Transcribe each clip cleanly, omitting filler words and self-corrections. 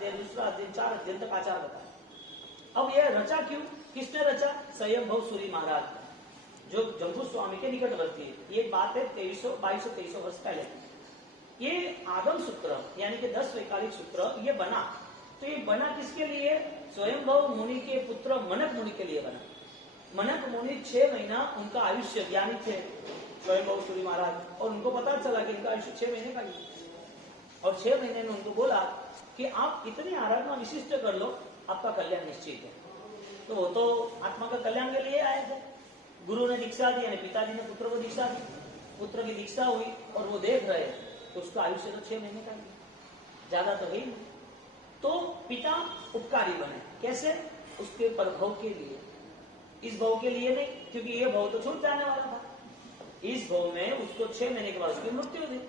अध्ययन, दूसरा अध्ययन, 4 अध्ययन तक आचार बताया। अब यह रचा क्यों, किसने रचा? स्वयंभव सूरी महाराज, जो जम्बू स्वामी के निकटवर्ती है। ये बात है 2200 वर्ष पहले। ये आगम सूत्र यानी कि 10 वैकालिक सूत्र ये बना, तो ये बना किसके लिए? स्वयंभव मुनि के पुत्र मनक मुनि के लिए बना। मनक मुनि 6 महीना उनका आयुष्य ज्ञानी थे स्वयंभव सूरी महाराज, और उनको पता चला कि इनका आयुष्य 6 महीने का ही, और 6 महीने में उनको बोला कि आप इतनी आराधना विशिष्ट कर लो, आपका कल्याण निश्चित है। तो वो तो आत्मा का कल्याण के लिए आए थे। गुरु ने दीक्षा दी, यानी पिताजी ने पुत्र को दीक्षा दी, पुत्र की दीक्षा हुई और वो देख रहे तो उसका आयुष्य तो 6 महीने का ही, ज्यादा तो है ही नहीं। तो पिता उपकारी बने, कैसे? उसके प्रभव के लिए, इस भव के लिए नहीं, क्योंकि ये भव तो छूट जाने वाला था। इस भव में उसको 6 महीने के बाद उसकी मृत्यु हुई,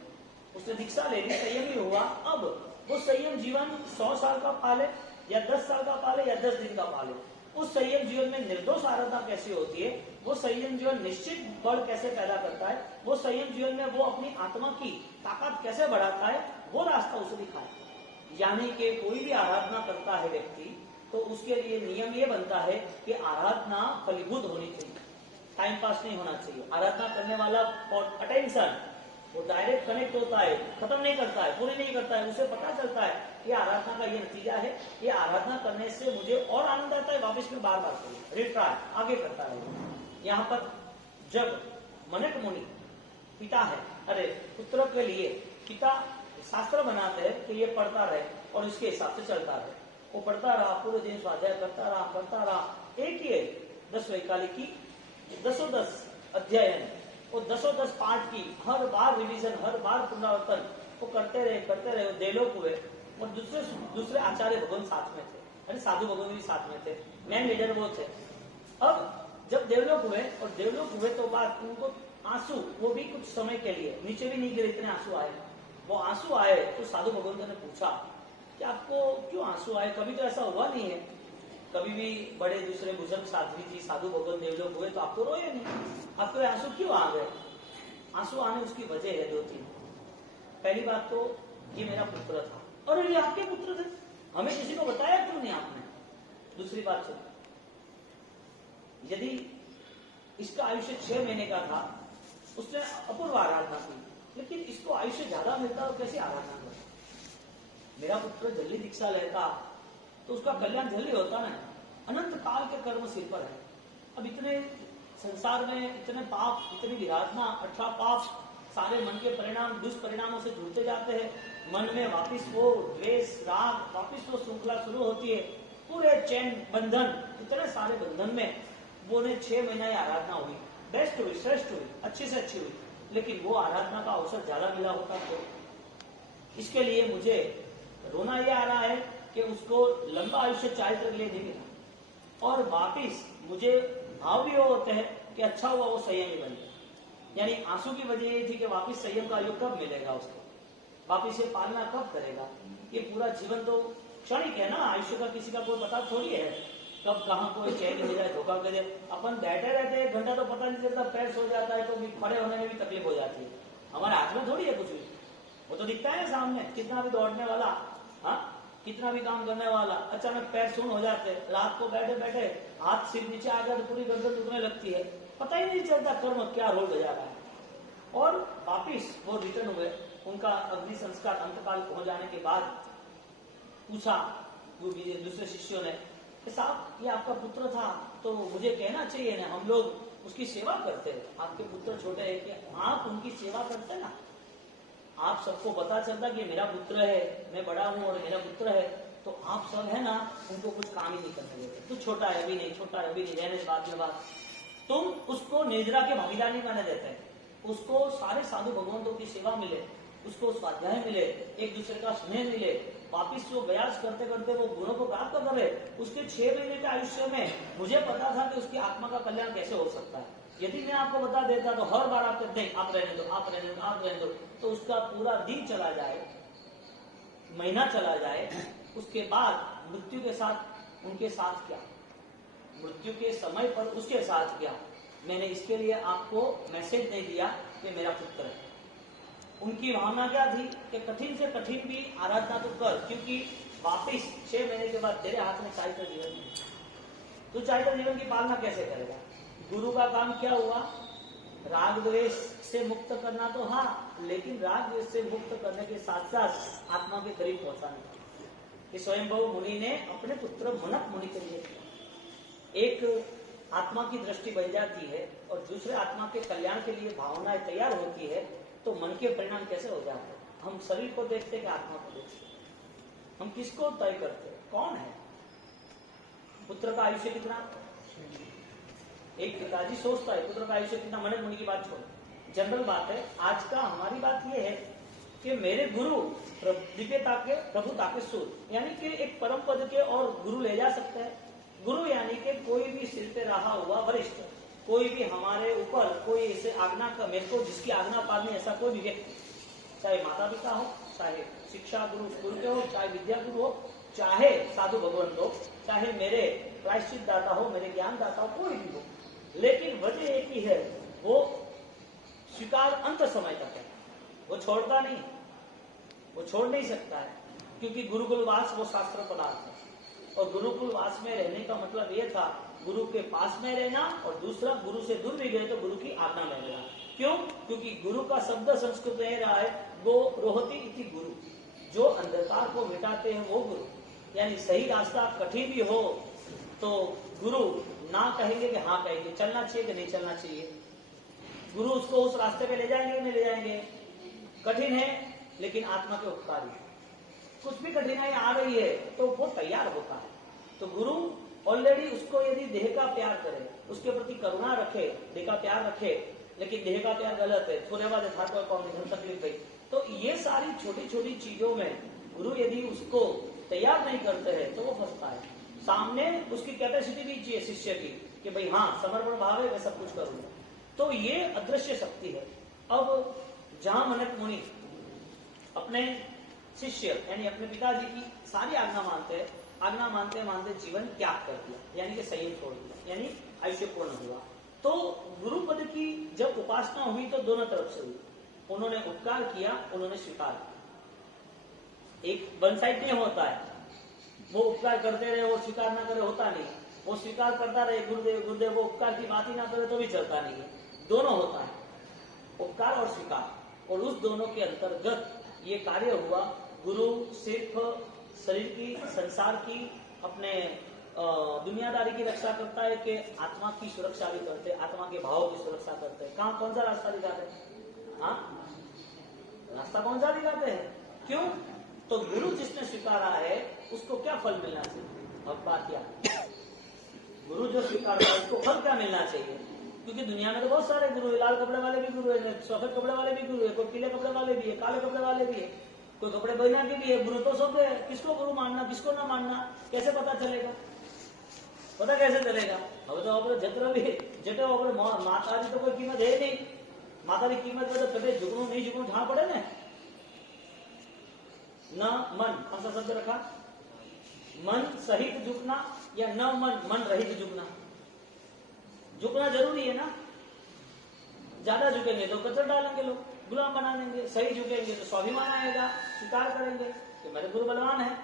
उसने दीक्षा ले ली, संयमी हुआ। अब वो संयम जीवन 100 साल का पाले या 10 साल का पाले या 10 दिन का पाले, उस संयम जीवन में निर्दोष आराधना कैसे होती है, वो संयम जीवन निश्चित बल कैसे पैदा करता है, वो संयम जीवन में वो अपनी आत्मा की ताकत कैसे बढ़ाता है, वो रास्ता उसे दिखाए। यानी कि कोई भी आराधना करता है व्यक्ति, तो उसके लिए नियम ये बनता है कि आराधना फलीभूत होनी चाहिए, टाइम पास नहीं होना चाहिए। आराधना करने वाला अटेंशन, वो डायरेक्ट कनेक्ट होता है, खत्म नहीं करता है, पूरी नहीं करता है, उसे पता चलता है कि आराधना का ये नतीजा है, ये आराधना करने से मुझे और आनंद आता है, वापस में बार बार करूँ, रिट्राई आगे करता है। यहाँ पर जब मनक मुनि पिता है, अरे पुत्र के लिए पिता शास्त्र बनाते हैं कि ये पढ़ता रहे और इसके हिसाब से चलता रहे। वो पढ़ता रहा, पूरे दिन स्वाध्याय करता रहा। एक ही 10 वैकालिक की 10 अध्ययन और 10 पाठ की, हर बार रिवीजन, हर बार पुनरावर्तन वो करते रहे। देलोक हुए और दूसरे आचार्य भगवान साथ में थे, अरे साधु भगवान भी साथ में थे, मैन लीडर वो थे। अब जब देवलोक हुए तो बाद उनको आंसू, वो भी कुछ समय के लिए, नीचे भी नहीं गिरे, इतने आंसू आए। वो आंसू आए तो साधु भगवंत ने पूछा कि आपको क्यों आंसू आए? कभी तो ऐसा हुआ नहीं है, कभी भी बड़े दूसरे बुजुर्ग साध्वी जी साधु भगवंत देवलोक हुए तो आप तो रोए नहीं, आपको आंसू क्यों आ गए? आंसू आने उसकी वजह है 2-3। पहली बात तो ये मेरा पुत्र था, और ये आपके पुत्र थे, हमें किसी को बताया क्यों नहीं आपने? दूसरी बात सुन, यदि इसका आयुष्य 6 महीने का था, उसने अपूर्व आराधना की, लेकिन इसको आयुष्य ज्यादा मिलता और कैसे आराधना करता? मेरा पुत्र जल्दी दीक्षा लेता तो उसका कल्याण जल्दी होता ना। अनंत काल के कर्म सिर पर है। अब इतने संसार में इतने पाप, इतनी विराधना, 18 पाप, सारे मन के परिणाम दुष्परिणामों से जुड़ते जाते हैं। मन में वापिस वो द्वेष, राग, वापिस वो श्रृंखला शुरू होती है, पूरे चैन बंधन, इतने सारे बंधन में वो 6 महीना आराधना हुई, बेस्ट हुई, श्रेष्ठ हुई, अच्छी से अच्छी हुई, लेकिन वो आराधना का अवसर ज्यादा मिला होता तो। इसके लिए मुझे रोना यह आ रहा है कि उसको लंबा आयुष्य चारित्र के लिए नहीं मिला, और वापिस मुझे भाव भी वो होते हैं कि अच्छा हुआ वो संयमी बन गया। यानी आंसू की वजह ये थी कि वापिस संयम का योग कब मिलेगा उसको, वापिस ये पालना कब करेगा? ये पूरा जीवन तो क्षणिक है ना, आयुष्य का किसी का कोई पता थोड़ी है, कब कहाँ कोई चैन हो जाए, धोखा कर दे। अपन बैठे रहते 1 घंटा तो पता नहीं चलता, पैर सो जाता है तो खड़े होने में भी तकलीफ हो जाती है। हमारे हाथ में थोड़ी है कुछ भी, वो तो दिखता है सामने, कितना भी दौड़ने वाला, हाँ, कितना भी काम करने वाला, अचानक पैर सुन हो जाते, रात को बैठे बैठे हाथ सिर नीचे आ गया तो पूरी गर्दन दुखने लगती है, पता ही नहीं चलता कर्म क्या रोल बजा रहा है। और वापिस वो रिटर्न हुए, उनका अग्नि संस्कार अंतकाल हो जाने के बाद पूछा दूसरे शिष्यों ने कि साहब ये आपका पुत्र था तो मुझे कहना चाहिए ना, हम लोग उसकी सेवा करते हैं, आपके पुत्र छोटे हैं कि आप उनकी सेवा करते ना, आप सबको पता चलता कि मेरा पुत्र है, मैं बड़ा हूं और मेरा पुत्र है, तो आप सब है ना उनको कुछ काम ही नहीं करने देते। तू छोटा है अभी नहीं, छोटा है अभी नहीं, रहने बाद में बात, तुम उसको निद्रा के भागीदार नहीं माने देते, उसको सारे साधु भगवंतों की सेवा मिले, उसको स्वाध्याय मिले, एक दूसरे का स्नेह मिले, वापिस वो प्रयास करते करते वो गुणों को प्राप्त करे। उसके 6 महीने के आयुष्य में मुझे पता था कि उसकी आत्मा का कल्याण कैसे हो सकता है। यदि मैं आपको बता देता तो हर बार आप कहते हैं आप रहने दो, आप रहने दो, आप रहने दो, तो उसका पूरा दिन चला जाए, महीना चला जाए, उसके बाद मृत्यु के साथ उनके साथ क्या, मृत्यु के समय पर उसके साथ क्या। मैंने इसके लिए आपको मैसेज नहीं दिया कि मेरा पुत्र है। उनकी भावना क्या थी कि कठिन से कठिन भी आराधना तो कर, क्योंकि वापिस 6 महीने के बाद तेरे हाथ में चारित्र जीवन है, तू चारित्र जीवन की पालना कैसे करेगा? गुरु का काम क्या हुआ? राग द्वेष से मुक्त करना तो हाँ, लेकिन राग द्वेष से मुक्त करने के साथ साथ आत्मा के करीब पहुंचाना। कि स्वयंभू मुनि ने अपने पुत्र मनक मुनि के लिए किया। एक आत्मा की दृष्टि बन जाती है और दूसरे आत्मा के कल्याण के लिए भावनाएं तैयार होती है, तो मन के परिणाम कैसे हो जाते हैं? हम शरीर को देखते हैं कि आत्मा को देखते हैं? हम किसको तय करते हैं? कौन है? पुत्र का आयुष्य कितना? एक पिताजी सोचता है पुत्र का आयुष्य कितना, मनक मुनि की बात छोड़, जनरल बात है। आज का हमारी बात यह है कि मेरे गुरु दिव्यता के प्रभुता के सूर, यानी कि एक परम पद के और गुरु ले जा सकते हैं। गुरु यानी कि कोई भी सिर पे रहा हुआ वरिष्ठ, कोई भी हमारे ऊपर कोई ऐसे आज्ञा का, मेरे को जिसकी आज्ञा पालनी, ऐसा कोई भी व्यक्ति, चाहे माता पिता हो, चाहे शिक्षा गुरु स्कूल के हो, चाहे विद्या गुरु हो, चाहे साधु भगवंत हो, चाहे मेरे प्रायश्चित दाता हो, मेरे ज्ञान दाता हो, कोई भी हो, लेकिन वजह एक ही है, वो स्वीकार अंत समय तक है, वो छोड़ता नहीं, वो छोड़ नहीं सकता है, क्योंकि गुरुकुलवास वो शास्त्र पदार्थ है। और गुरुकुलवास में रहने का मतलब ये था गुरु के पास में रहना, और दूसरा गुरु से दूर भी गए तो गुरु की आज्ञा में रहना। क्यों? क्योंकि गुरु का शब्द संस्कृत में रहा है गो रोहति इति गुरु, जो अंधकार को मिटाते हैं वो गुरु। यानी सही रास्ता कठिन भी हो तो गुरु ना कहेंगे कि हाँ कहेंगे, चलना चाहिए कि नहीं चलना चाहिए, गुरु उसको उस रास्ते पे ले जाएंगे कि नहीं ले जाएंगे। कठिन है लेकिन आत्मा के उपकारी, कुछ भी कठिनाई आ रही है तो वो तैयार होता है। तो गुरु ऑलरेडी उसको यदि देह का प्यार करे, उसके प्रति करुणा रखे, देह का प्यार रखे, लेकिन देह का प्यार गलत है, थोड़े बाद यथार्थ कौन तकलीफ गई, तो ये सारी छोटी छोटी चीजों में गुरु यदि उसको तैयार नहीं करते हैं तो वो फंसता है। सामने उसकी कैपेसिटी भी चाहिए शिष्य की कि भाई हाँ समर्पण भाव है, मैं सब कुछ करूंगा, तो ये अदृश्य शक्ति है। अब जहां मनक मुनि अपने शिष्य यानी अपने पिताजी की सारी आज्ञा मानते हैं, आज्ञा मानते मानते जीवन त्याग कर दिया, यानी कि संयम छोड़ दिया, यानी आयुष्य पूर्ण हुआ। तो गुरु पद की जब उपासना हुई तो दोनों तरफ से हुई, उन्होंने उपकार किया, उन्होंने स्वीकार किया। एक वन साइड नहीं होता है, वो उपकार करते रहे वो स्वीकार ना करे होता नहीं, वो स्वीकार करता रहे गुरुदेव गुरुदेव वो उपकार की बात ही ना करे तो भी चलता नहीं है, दोनों होता है, उपकार और स्वीकार। और उस दोनों के अंतर्गत ये कार्य हुआ। गुरु सिर्फ शरीर की, संसार की, अपने दुनियादारी की रक्षा करता है कि आत्मा की सुरक्षा भी करते, आत्मा के भावों की सुरक्षा करते हैं। कहाँ कौन सा रास्ता दिखाते हैं? हाँ, रास्ता कौन सा दिखाते हैं? क्यों? तो गुरु जिसने स्वीकारा है उसको क्या फल मिलना चाहिए? अब बात क्या, गुरु जो स्वीकारता है उसको फल क्या मिलना चाहिए? क्योंकि दुनिया में तो बहुत सारे गुरु है, लाल कपड़े वाले भी गुरु है, सफेद कपड़े वाले भी गुरु है, कोई पीले कपड़े वाले भी है, काले कपड़े वाले भी है, कोई कपड़े पहना के भी है। गुरु तो सब है, किसको गुरु मानना किसको ना मानना कैसे पता चलेगा? पता कैसे चलेगा? अब तो अपने जत्र भी जटे अपने माता की तो कोई कीमत है नहीं, माता की कीमत में तो कभी झुकनू नहीं झुकनू जहां पड़े न मन, कौन सा शब्द रखा? मन सहित झुकना या न मन रहित झुकना? झुकना जरूरी है ना, ज्यादा झुकेंगे तो कचर डालेंगे, लोग गुलाम बना देंगे, सही झुकेंगे तो स्वाभिमान आएगा, स्वीकार करेंगे कि मेरे गुरु बलवान है।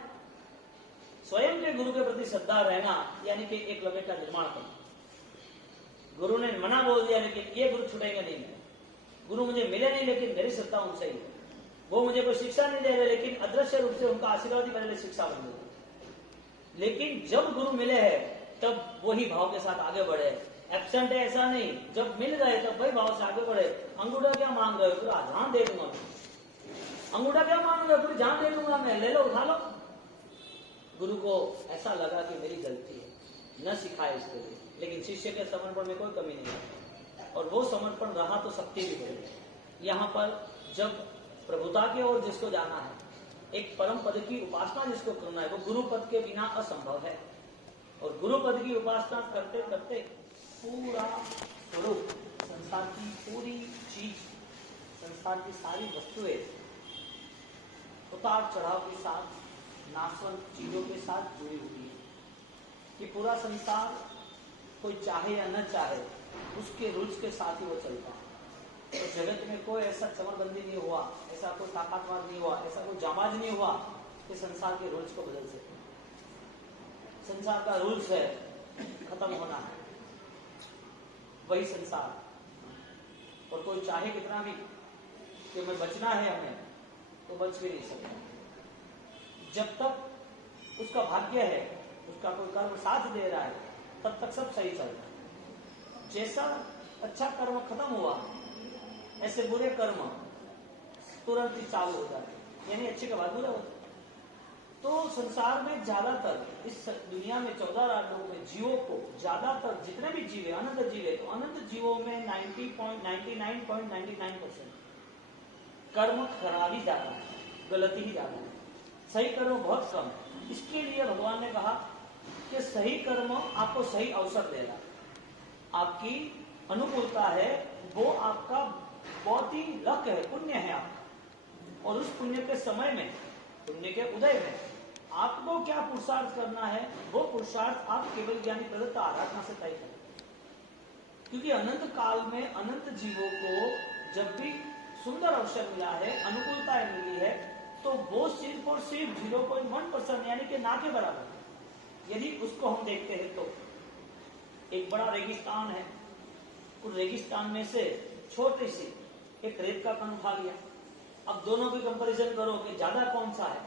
स्वयं के गुरु के प्रति श्रद्धा रहना यानी कि एक लगे का निर्माण करना। गुरु ने मना बोल दिया लेकिन ये गुरु छुटेंगे नहीं, गुरु मुझे मिले नहीं लेकिन मेरी श्रद्धा उनसे ही है, वो मुझे कोई शिक्षा नहीं दे रहे लेकिन अदृश्य रूप से उनका आशीर्वाद ही मेरे लिए शिक्षा बन गई। लेकिन जब गुरु मिले हैं तब वही भाव के साथ आगे बढ़े, एब्सेंट है ऐसा नहीं, जब मिल गए तब वही भाव से आगे बढ़े। अंगूठा क्या मांग रहे हो? पूरा जान दे दूंगा। अंगूठा क्या मांग रहे हो? पूरी जान दे दूंगा मैं, ले लो उठा लो। गुरु को ऐसा लगा कि मेरी गलती है, न सिखाए इसके लिए, लेकिन शिष्य के समर्पण में कोई कमी नहीं है और वो समर्पण रहा तो शक्ति भी बढ़ी। यहाँ पर जब प्रभुता की ओर जिसको जाना है, एक परम पद की उपासना जिसको करना है, वो गुरु पद के बिना असंभव है। और गुरु पद की उपासना करते करते पूरा स्वरूप, संसार की पूरी चीज, संसार की सारी वस्तुएं उतार चढ़ाव के साथ, नाशवंत चीजों के साथ जुड़ी हुई है। कि पूरा संसार कोई चाहे या न चाहे उसके रूल्स के साथ ही वो चलता है। तो जगत में कोई ऐसा चमरबंदी नहीं हुआ, ऐसा कोई ताकतवर नहीं हुआ, ऐसा कोई जाबाज नहीं हुआ कि संसार के रूल्स को बदल सके। संसार का रूल्स है खत्म होना है, वही संसार। और कोई चाहे कितना भी कि मैं बचना है हमें, तो बच भी नहीं सकता। जब तक उसका भाग्य है, उसका कोई कर्म साथ दे रहा है, तब तक सब सही चल रहा है। जैसा अच्छा कर्म खत्म हुआ, ऐसे बुरे कर्म तुरंत ही चालू हो जाते, यानी अच्छे का बाद बुरा होता। तो संसार में ज्यादातर, इस दुनिया में 14 लोगों में जीवों को ज्यादातर, जितने भी जीव है, अनंत जीव है, तो अनंत जीवों में 99.99% कर्म खराब ही ज्यादा है, गलती ही ज्यादा है, सही कर्म बहुत कम है। इसके लिए भगवान ने कहा कि सही कर्म आपको सही अवसर देगा, आपकी अनुकूलता है, वो आपका बहुत ही लक है, पुण्य है आपका। और उस पुण्य के समय में, पुण्य के उदय में आपको क्या पुरुषार्थ करना है, वो पुरुषार्थ आप केवल ज्ञानी प्रदत्त आराधना से तय करें। क्योंकि अनंत काल में अनंत जीवों को जब भी सुंदर अवसर मिला है, अनुकूलता मिली है, तो वो सिर्फ और सिर्फ 0.1% यानी कि ना के बराबर। यदि उसको हम देखते हैं तो एक बड़ा रेगिस्तान है, उस रेगिस्तान में से छोटी सी एक रेत का कण उठा लिया। अब दोनों की कंपैरिजन करो कि ज्यादा कौन सा है,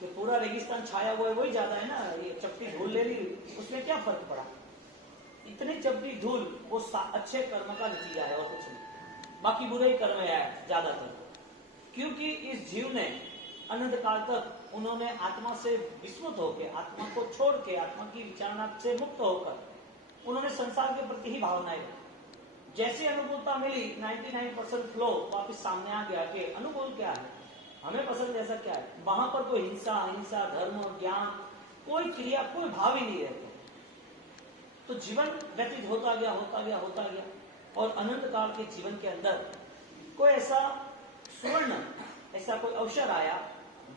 कि पूरा रेगिस्तान छाया हुआ है वही ज्यादा है ना, ये चपटी धूल ले ली, उसमें क्या फर्क पड़ा? इतनी चपटी धूल वो अच्छे कर्म का नतीजा है और कुछ नहीं, बाकी बुरे ही कर्म है ज्यादातर। क्योंकि इस जीव ने अनंत काल तक उन्होंने आत्मा से विस्मृत होकर, आत्मा को छोड़ के, आत्मा की विचारणा से मुक्त होकर उन्होंने संसार के प्रति ही भावनाएं। जैसे अनुकूलता मिली, 99% फ्लो वापिस सामने आ गया कि अनुकूल क्या है, हमें पसंद ऐसा क्या है। वहां पर कोई हिंसा, अहिंसा, धर्म, ज्ञान, कोई क्रिया, कोई भाव ही नहीं रहते। तो जीवन व्यतीत होता गया, होता गया, होता गया। और अनंत काल के जीवन के अंदर कोई ऐसा सुवर्ण, ऐसा कोई अवसर आया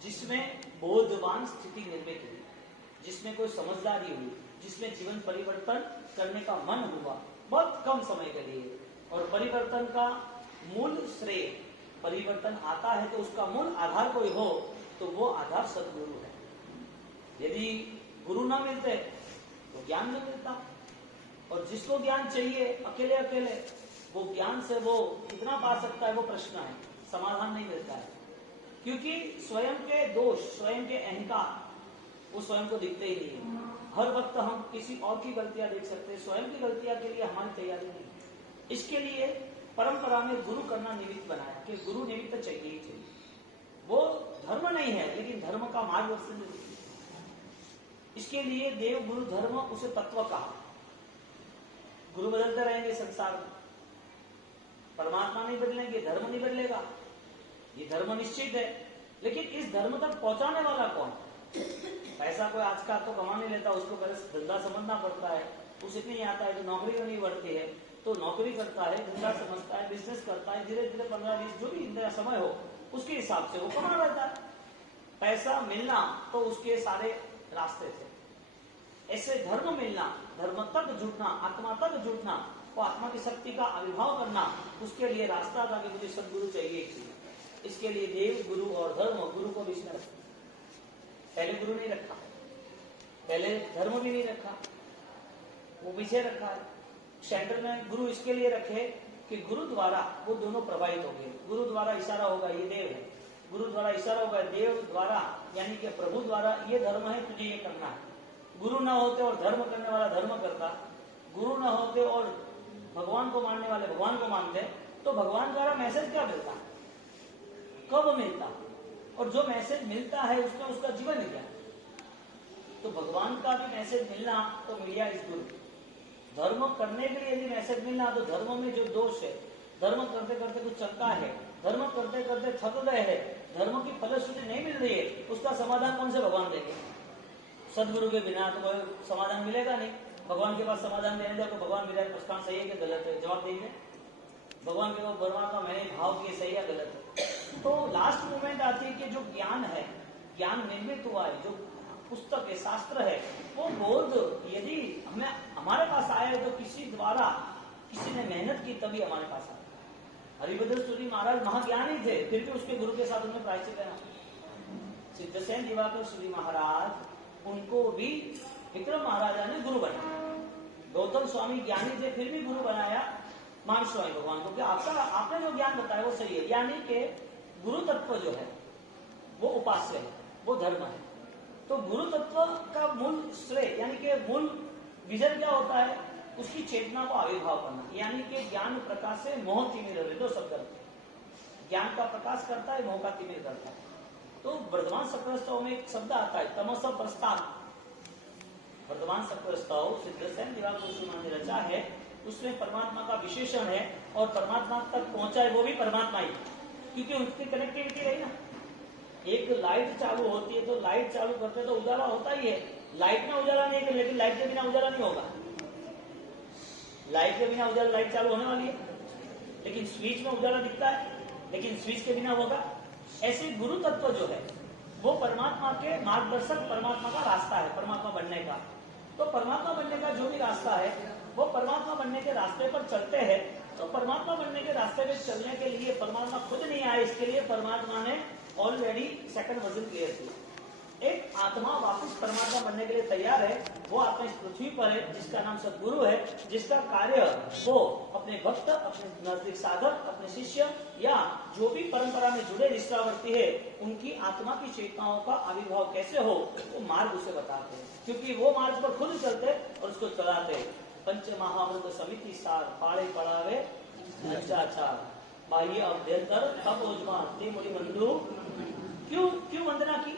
जिसमें बोधवान स्थिति निर्मित हुई, जिसमें कोई समझदारी हुई, जिसमें जीवन परिवर्तन करने का मन हुआ, बहुत कम समय के लिए। और परिवर्तन का मूल श्रेय, परिवर्तन आता है तो उसका मूल आधार कोई हो, तो वो आधार सदगुरु है। यदि गुरु ना मिलते तो ज्ञान नहीं मिलता। और जिसको ज्ञान चाहिए अकेले अकेले, वो ज्ञान से वो कितना पा सकता है, वो प्रश्न है, समाधान नहीं मिलता है। क्योंकि स्वयं के दोष, स्वयं के अहंकार, वो स्वयं को दिखते ही नहीं है। हर वक्त हम किसी और की गलतियां देख सकते हैं, स्वयं की गलतियां के लिए हमारी तैयारी नहीं है। इसके लिए परंपरा में गुरु करना निमित्त बनाया कि गुरु निमित्त चाहिए ही चाहिए। वो धर्म नहीं है, लेकिन धर्म का मार्गदर्शन। इसके लिए देव गुरु धर्म, उसे तत्व कहा। गुरु बदलते रहेंगे संसार में, परमात्मा नहीं बदलेंगे, धर्म नहीं बदलेगा, ये धर्म निश्चित है। लेकिन इस धर्म तक पहुंचाने वाला कौन? पैसा कोई आज का तो कमा नहीं लेता, उसको पहले धंधा समझना पड़ता है। उसे नहीं आता है तो नौकरी नहीं बढ़ती है, तो नौकरी करता है, धंधा समझता है, बिजनेस करता है, धीरे धीरे 15-20 जो भी इंतजार समय हो उसके हिसाब से वो कमा रहता है। पैसा मिलना तो उसके सारे रास्ते थे। ऐसे धर्म मिलना, धर्म तक जुटना, आत्मा तक जुटना, वो आत्मा की शक्ति का आविर्भाव करना, उसके लिए रास्ता था कि मुझे सदगुरु चाहिए। इसके लिए देव गुरु और धर्म, गुरु को बीच में रखा। पहले गुरु नहीं रखा, पहले धर्म भी नहीं रखा, वो पीछे रखा है। सेंटर में गुरु इसके लिए रखे कि गुरु द्वारा वो दोनों प्रभावित हो गए। गुरु द्वारा इशारा होगा ये देव है, गुरु द्वारा इशारा होगा देव द्वारा, यानी कि प्रभु द्वारा ये धर्म है, तुझे ये करना है। गुरु ना होते और धर्म करने वाला धर्म करता, गुरु ना होते और भगवान को मानने वाले भगवान को मानते, तो भगवान द्वारा मैसेज क्या मिलता, कब मिलता? और जो मैसेज मिलता है उसमें उसका जीवन है क्या? तो भगवान का भी मैसेज मिलना तो मिल गया इस गुरु। धर्म करने के लिए यदि मैसेज मिलना, तो धर्म में जो दोष है, धर्म करते करते कुछ चलता है, धर्म करते करते थक गए हैं, धर्म की फलश्रुति नहीं मिल रही है, उसका समाधान कौन से भगवान देंगे? सदगुरु के बिना तो कोई समाधान मिलेगा नहीं। भगवान के पास समाधान देने दो तो भगवान मेरा प्रश्न सही है कि गलत है, जवाब देंगे। भगवान के पास वर्मा का मैंने भाव किए सही है गलत है। तो लास्ट मोमेंट आती है कि जो ज्ञान है, ज्ञान निर्मित हुआ है, जो पुस्तक है, शास्त्र है, वो बोध यदि हमें हमारे पास आया है तो किसी द्वारा, किसी ने मेहनत की तभी हमारे पास आया। हरिभद्र सूरी महाराज महाज्ञानी थे, फिर भी उसके गुरु के साथ उन्हें प्रायश्चित करना। सिद्धसेन दिवाकर सूरी महाराज उनको भी विक्रम महाराजा ने गुरु बनाया। गौतम स्वामी ज्ञानी थे फिर भी गुरु बनाया मान स्वामी भगवान को कि आपने जो ज्ञान बताया वो सही है। यानी कि गुरु तत्व जो है वो उपास्य है, वो धर्म है। तो गुरु तत्व का मूल श्रेय यानी कि मूल विजन क्या होता है, उसकी चेतना को आविर्भाव करना। यानी कि ज्ञान प्रकाश से मोह तिमिर, दो शब्द ज्ञान का प्रकाश करता है, मोह का तिमिर करता है। तो वर्धमान सक्र में एक शब्द आता है तमस प्रस्थान। वर्धमान सक्र सिद्धसेन दिवाकर सूरी ने रचा है, उसमें परमात्मा का विशेषण है और परमात्मा तक पहुंचा है वो भी परमात्मा ही, क्योंकि उनकी कनेक्टिविटी रही ना। एक लाइट चालू होती है तो लाइट चालू करते तो उजाला होता ही है। लाइट में उजाला नहीं कर, लेकिन लाइट के बिना उजाला नहीं होगा। लाइट के बिना उजाला, लाइट चालू होने वाली है लेकिन स्विच में उजाला दिखता है, लेकिन स्विच के बिना होगा। ऐसे गुरु तत्व जो है वो परमात्मा के मार्गदर्शक, परमात्मा का रास्ता है परमात्मा बनने का। तो परमात्मा बनने का जो भी रास्ता है वो परमात्मा बनने के रास्ते पर चलते हैं। तो परमात्मा बनने के रास्ते में चलने के लिए परमात्मा खुद नहीं आए, इसके लिए परमात्मा ने ऑलरेडी सेकंड वर्जन क्लियर किया। एक आत्मा वापस परमात्मा बनने के लिए तैयार है, वो आत्मा इस पृथ्वी पर है जिसका नाम सदगुरु है, जिसका कार्य वो अपने भक्त, अपने नजदीक साधक, अपने शिष्य या जो भी परंपरा में जुड़े निष्ठावर्ती है उनकी आत्मा की चेतनाओं का आविर्भाव कैसे हो वो मार्ग उसे बताते हैं, क्योंकि वो मार्ग पर खुद चलते और उसको चलाते। पंच महामृत समिति सार पाड़े पड़ावे अत्याचार बाह्य अभ्यंतर तप ओजमा ते मुनि बंधु। क्यों वंदना की,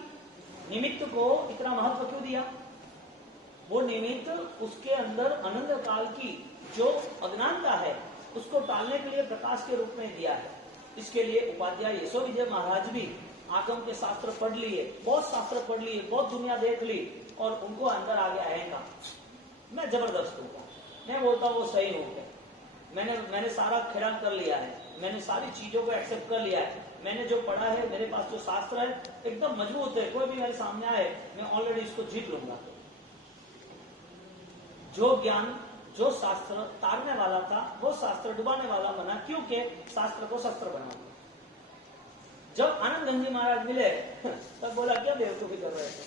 निमित्त को इतना महत्व क्यों दिया? वो निमित्त उसके अंदर अनंत काल की जो अज्ञानता है उसको टालने के लिए प्रकाश के रूप में दिया है। इसके लिए उपाध्याय यशो विजय महाराज भी आगम के शास्त्र पढ़ लिए, बहुत शास्त्र पढ़ लिए, बहुत दुनिया देख ली और उनको अंदर आ गया आएगा मैं जबरदस्त हूँ, मैं बोलता हूँ वो सही हूँ, मैंने सारा खेड़ा कर लिया है, मैंने सारी चीजों को एक्सेप्ट कर लिया है, मैंने जो पढ़ा है, मेरे पास जो शास्त्र है एकदम मजबूत है, कोई भी मेरे सामने आए मैं ऑलरेडी इसको जीत लूंगा। जो ज्ञान, जो शास्त्र तारने वाला था वो शास्त्र डुबाने वाला बना, क्योंकि शास्त्र को शस्त्र बना दिया। जब आनंद गंजी महाराज मिले तब बोला क्या बेवकूफी कर रहे थे,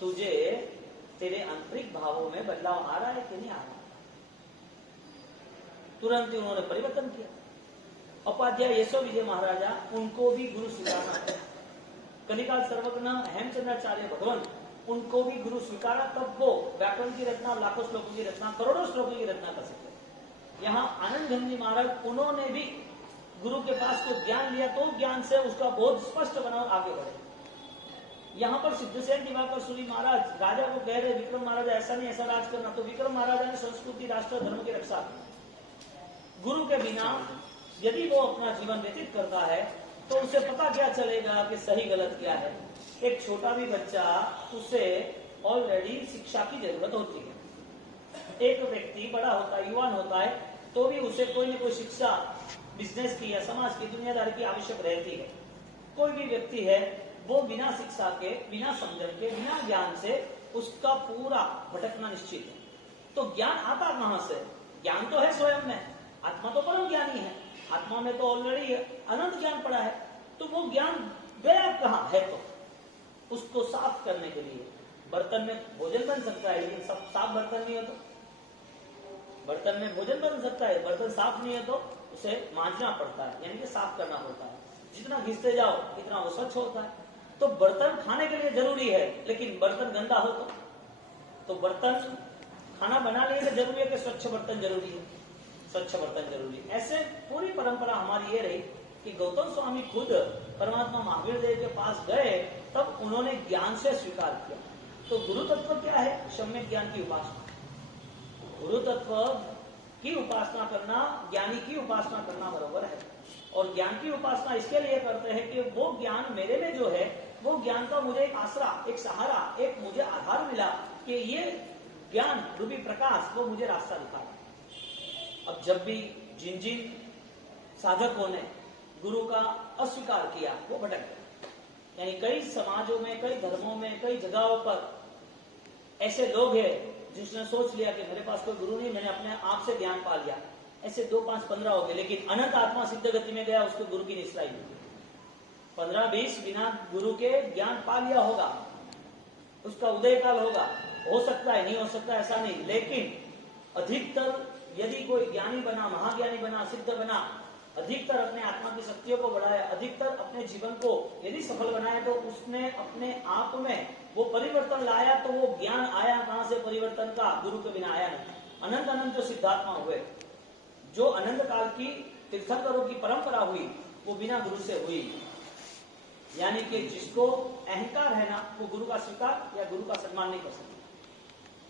तुझे तेरे आंतरिक भावों में बदलाव आ रहा है कि नहीं आ रहा? तुरंत ही उन्होंने परिवर्तन किया। उपाध्याय यशो विजय महाराजा उनको भी गुरु स्वीकारना है। कलिकाल सर्वज्ञ हेमचंद्राचार्य भगवान उनको भी गुरु स्वीकारा, तब वो व्याकरण की रचना, लाखों श्लोकों की रचना, करोड़ों श्लोकों की रचना कर सकते। यहाँ आनंद गंजी महाराज उन्होंने भी गुरु के पास को ज्ञान लिया तो ज्ञान से उसका बोध स्पष्ट बना और आगे बढ़े। यहाँ पर सिद्धसेन दिवाकर सूरी महाराज राजा को कह रहे विक्रम महाराज ऐसा नहीं ऐसा राज करना, तो विक्रम महाराजा ने संस्कृति, राष्ट्र, धर्म की रक्षा की। गुरु के बिना यदि वो अपना जीवन व्यतीत करता है तो उसे पता क्या चलेगा कि सही गलत क्या है। एक छोटा भी बच्चा, उसे ऑलरेडी शिक्षा की जरूरत होती है। एक व्यक्ति बड़ा होता है, युवान होता है, तो भी उसे कोई न कोई शिक्षा, बिजनेस की या समाज की, दुनियादारी की आवश्यक रहती है। कोई भी व्यक्ति है वो बिना शिक्षा के, बिना समझन के, बिना ज्ञान से उसका पूरा भटकना निश्चित है। तो ज्ञान आता कहां से? ज्ञान तो है स्वयं में, आत्मा तो परम ज्ञानी है, आत्मा में तो ऑलरेडी अनंत ज्ञान पड़ा है। तो वो ज्ञान गया कहां है? तो उसको साफ करने के लिए बर्तन में भोजन बन सकता है, लेकिन सब साफ बर्तन नहीं है तो बर्तन में भोजन बन सकता है, बर्तन साफ नहीं है तो उसे मांजना पड़ता है, यानी कि साफ करना पड़ता है। जितना घिसते जाओ इतना वो स्वच्छ होता है। तो बर्तन खाने के लिए जरूरी है, लेकिन बर्तन गंदा हो तो बर्तन खाना बनाने के लिए जरूरी है कि स्वच्छ बर्तन जरूरी है, स्वच्छ बर्तन जरूरी है। ऐसे पूरी परंपरा हमारी ये रही कि गौतम स्वामी खुद परमात्मा महावीर देव के पास गए, तब उन्होंने ज्ञान से स्वीकार किया। तो गुरु तत्व क्या है? सम्यक ज्ञान की उपासना। गुरु तत्व की उपासना करना ज्ञानी की उपासना करना बराबर है। और ज्ञान की उपासना इसके लिए करते हैं कि वो ज्ञान मेरे में जो है, वो ज्ञान का मुझे एक आसरा, एक सहारा, एक मुझे आधार मिला कि ये ज्ञान रूपी प्रकाश वो मुझे रास्ता दिखाया। अब जब भी जिन जिन साधकों ने गुरु का अस्वीकार किया वो भटक गए। यानी कई समाजों में, कई धर्मों में, कई जगहों पर ऐसे लोग हैं जिसने सोच लिया कि मेरे पास कोई गुरु नहीं, मैंने अपने आप से ज्ञान पा लिया। ऐसे 2, 5, 15 हो गए, लेकिन अनंत आत्मा सिद्ध गति में गया, उसको गुरु की निष्ठा ही। 15-20 बिना गुरु के ज्ञान पा लिया होगा, उसका उदय काल होगा, हो सकता है, नहीं हो सकता ऐसा नहीं, लेकिन अधिकतर यदि कोई ज्ञानी बना, महाज्ञानी बना, सिद्ध बना, अधिकतर अपने आत्मा की शक्तियों को बढ़ाया, अधिकतर अपने जीवन को यदि सफल बनाया, तो उसने अपने आप में वो परिवर्तन लाया। तो वो ज्ञान आया कहां से? परिवर्तन का, गुरु के बिना आया नहीं। अनंत अनंत जो सिद्धात्मा हुए, जो अनंत काल की तीर्थंकरों की परंपरा हुई, वो बिना गुरु से हुई। यानी कि जिसको अहंकार है ना, वो गुरु का स्वीकार या गुरु का सम्मान नहीं कर सकते।